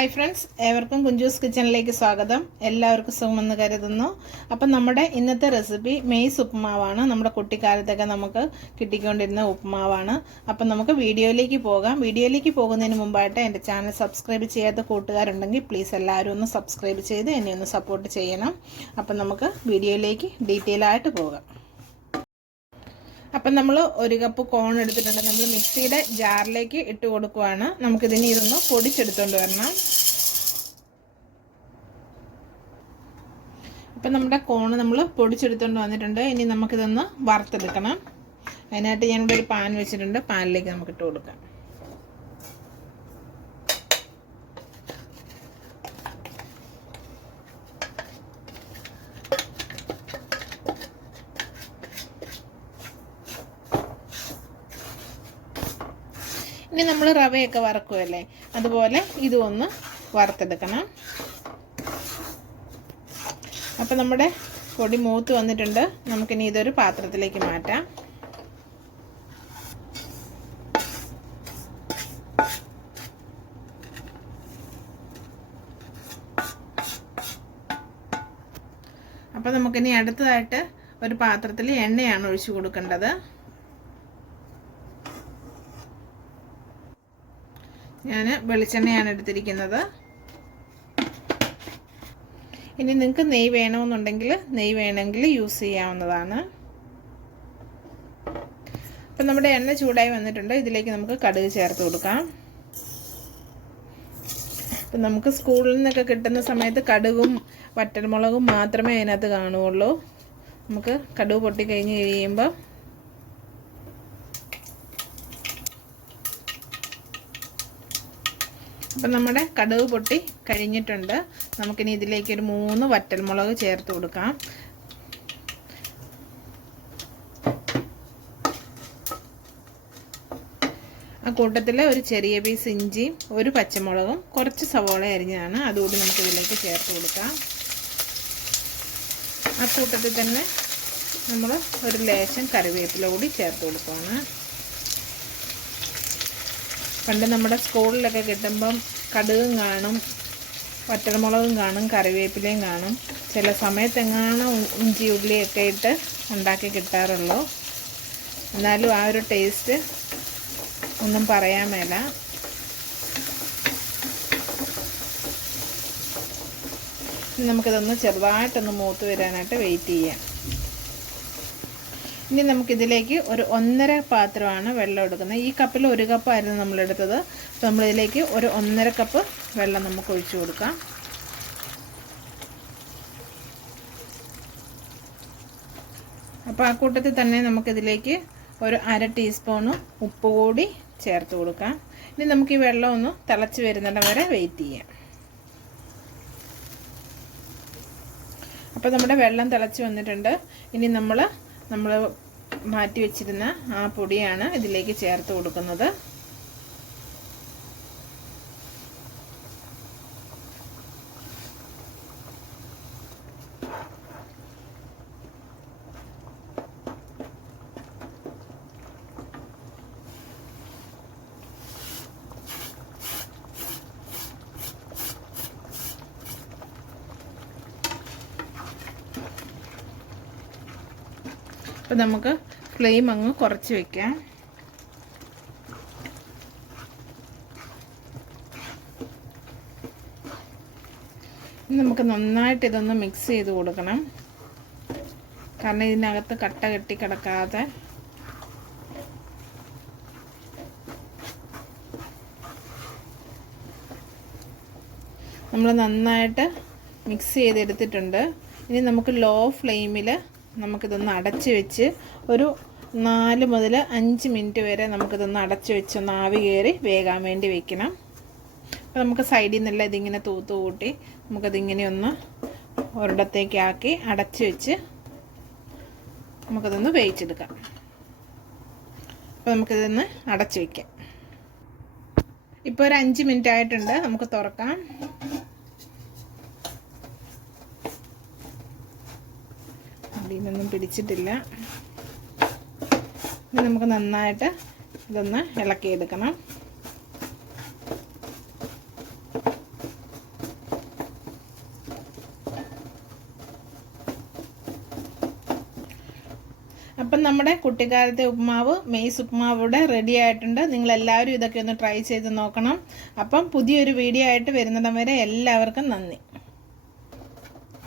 Hi friends ഏവർക്കും കുഞ്ചൂസ് കിച്ചണിലേക്ക് സ്വാഗതം. എല്ലാവർക്കും സുഖമെന്ന് കരുതുന്നു. അപ്പം നമ്മുടെ ഇന്നത്തെ റെസിപ്പി മെയ്സ് ഉപ്പുമാവാണ് നമ്മുടെ കുട്ടിക്കാലത്തൊക്കെ നമുക്ക് കിട്ടിക്കൊണ്ടിരുന്ന ഉപ്പുമാവാണ് അപ്പം നമുക്ക് വീഡിയോയിലേക്ക് പോകാം. വീഡിയോയിലേക്ക് പോകുന്നതിന് മുമ്പായിട്ട് എന്റെ ചാനൽ സബ്സ്ക്രൈബ് ചെയ്യാത്ത കൂട്ടുകാരുണ്ടെങ്കിൽ പ്ലീസ് എല്ലാവരും ഒന്ന് സബ്സ്ക്രൈബ് ചെയ്ത് എന്നെ ഒന്ന് സപ്പോർട്ട് ചെയ്യണം. അപ്പം നമുക്ക് വീഡിയോയിലേക്ക് ഡീറ്റെയിൽ ആയിട്ട് പോകാം. അപ്പം നമ്മൾ ഒരു കപ്പ് കോൺ എടുത്തിട്ടുണ്ട്. നമ്മൾ മിക്സിയുടെ ജാറിലേക്ക് ഇട്ട് കൊടുക്കുവാണ്. നമുക്കിതിന് ഇതൊന്ന് പൊടിച്ചെടുത്തോണ്ട് വരണം. അപ്പം നമ്മുടെ കോൺ നമ്മൾ പൊടിച്ചെടുത്തോണ്ട് വന്നിട്ടുണ്ട്. ഇനി നമുക്കിതൊന്ന് വറുത്തെടുക്കണം. അതിനായിട്ട് ഞാനിവിടെ ഒരു പാൻ വെച്ചിട്ടുണ്ട്. പാനിലേക്ക് നമുക്ക് ഇട്ട് കൊടുക്കാം. ഇനി നമ്മൾ റവയൊക്കെ വറക്കുമല്ലേ അതുപോലെ ഇതും ഒന്ന് വറുത്തെടുക്കണം. അപ്പം നമ്മുടെ പൊടി മൂത്ത് വന്നിട്ടുണ്ട്. നമുക്കിനി ഇതൊരു പാത്രത്തിലേക്ക് മാറ്റാം. അപ്പം നമുക്കിനി അടുത്തതായിട്ട് ഒരു പാത്രത്തിൽ എണ്ണയാണ് ഒഴിച്ചു കൊടുക്കേണ്ടത്. ഞാൻ വെളിച്ചെണ്ണയാണ് എടുത്തിരിക്കുന്നത്. ഇനി നിങ്ങൾക്ക് നെയ് വേണമെന്നുണ്ടെങ്കിൽ നെയ് വേണമെങ്കിൽ യൂസ് ചെയ്യാവുന്നതാണ്. അപ്പം നമ്മുടെ എണ്ണ ചൂടായി വന്നിട്ടുണ്ട്. ഇതിലേക്ക് നമുക്ക് കടുക് ചേർത്ത് കൊടുക്കാം. അപ്പം നമുക്ക് സ്കൂളിൽ നിന്നൊക്കെ കിട്ടുന്ന സമയത്ത് കടുകും വറ്റൽമുളകും മാത്രമേ അതിനകത്ത് കാണുകയുള്ളൂ. നമുക്ക് കടുക് പൊട്ടിക്കഴിഞ്ഞ് കഴിയുമ്പം അപ്പം നമ്മുടെ കടുക് പൊട്ടി കഴിഞ്ഞിട്ടുണ്ട്. നമുക്കിനി ഇതിലേക്ക് ഒരു മൂന്ന് വറ്റൽമുളക് ചേർത്ത് കൊടുക്കാം. ആ കൂട്ടത്തിൽ ഒരു ചെറിയ പീസ് ഇഞ്ചിയും ഒരു പച്ചമുളകും കുറച്ച് സവോള അരിഞ്ഞതാണ് അതുകൂടി നമുക്ക് ഇതിലേക്ക് ചേർത്ത് കൊടുക്കാം. ആ കൂട്ടത്തിൽ തന്നെ നമ്മൾ ഒരു ലേശം കറിവേപ്പില കൂടി ചേർത്ത് കൊടുക്കുകയാണ് പണ്ട് നമ്മുടെ സ്കൂളിലൊക്കെ കിട്ടുമ്പം കടുകും കാണും വറ്റൽമുളകും കാണും കറിവേപ്പിലയും കാണും. ചില സമയത്തെങ്ങാണോ ഇഞ്ചി ഉള്ളിയൊക്കെ ഇട്ട് ഉണ്ടാക്കി കിട്ടാറുള്ളൂ. എന്നാലും ആ ഒരു ടേസ്റ്റ് ഒന്നും പറയാൻ മേല. നമുക്കിതൊന്ന് ചെറുതായിട്ടൊന്ന് മൂത്ത് വരാനായിട്ട് വെയിറ്റ് ചെയ്യാം. ഇനി നമുക്കിതിലേക്ക് ഒരു ഒന്നര പാത്രമാണ് വെള്ളം എടുക്കുന്നത്. ഈ കപ്പിൽ ഒരു കപ്പായിരുന്നു നമ്മളെടുത്തത്. അപ്പോൾ നമ്മളിതിലേക്ക് ഒരു ഒന്നര കപ്പ് വെള്ളം നമുക്ക് ഒഴിച്ചു കൊടുക്കാം. അപ്പോൾ ആ കൂട്ടത്തിൽ തന്നെ നമുക്കിതിലേക്ക് ഒരു അര ടീസ്പൂണ് ഉപ്പ് കൂടി ചേർത്ത് കൊടുക്കാം. ഇനി നമുക്ക് ഈ വെള്ളം ഒന്ന് തിളച്ച് വരുന്നിടം വരെ വെയിറ്റ് ചെയ്യാം. അപ്പോൾ നമ്മുടെ വെള്ളം തിളച്ച് വന്നിട്ടുണ്ട്. ഇനി നമ്മൾ നമ്മൾ മാറ്റി വെച്ചിരുന്ന ആ പൊടിയാണ് ഇതിലേക്ക് ചേർത്ത് കൊടുക്കുന്നത്. അപ്പോൾ നമുക്ക് ഫ്ലെയിം അങ്ങ് കുറച്ച് വയ്ക്കാം നമുക്ക് നന്നായിട്ട് ഇതൊന്ന് മിക്സ് ചെയ്ത് കൊടുക്കണം. കാരണം ഇതിനകത്ത് കട്ട കെട്ടി കിടക്കാതെ. നമ്മൾ നന്നായിട്ട് മിക്സ് ചെയ്തെടുത്തിട്ടുണ്ട്. ഇനി നമുക്ക് ലോ ഫ്ലെയിമിൽ നമുക്കിതൊന്ന് അടച്ച് വെച്ച് ഒരു നാല് മുതൽ അഞ്ച് മിനിറ്റ് വരെ നമുക്കിതൊന്ന് അടച്ച് വെച്ച് ഒന്ന് ആവി കയറി വേകാൻ വേണ്ടി വെക്കണം. അപ്പോൾ നമുക്ക് സൈഡിൽ നിന്നെല്ലാം ഇതിങ്ങനെ തൂത്ത് കൂട്ടി നമുക്കതിങ്ങനെ ഒന്ന് ഒരിടത്തേക്കാക്കി അടച്ച് വെച്ച് നമുക്കതൊന്ന് വേവിച്ചെടുക്കാം. അപ്പോൾ നമുക്കിതൊന്ന് അടച്ച് വയ്ക്കാം ഇപ്പോൾ ഒരു അഞ്ച് മിനിറ്റ് ആയിട്ടുണ്ട് നമുക്ക് തുറക്കാം. അടിയിൽ പിടിച്ചിട്ടില്ല. ഇത് നമുക്ക് നന്നായിട്ട് ഇതൊന്ന് ഇളക്കിയെടുക്കണം. അപ്പം നമ്മുടെ കുട്ടിക്കാലത്തെ ഉപ്മാവ് മെയ്സ് ഉപ്മാവ് ഇവിടെ റെഡി ആയിട്ടുണ്ട്. നിങ്ങളെല്ലാവരും ഇതൊക്കെ ഒന്ന് ട്രൈ ചെയ്ത് നോക്കണം. അപ്പം പുതിയൊരു വീഡിയോ ആയിട്ട് വരുന്നിടം വരെ എല്ലാവർക്കും നന്ദി.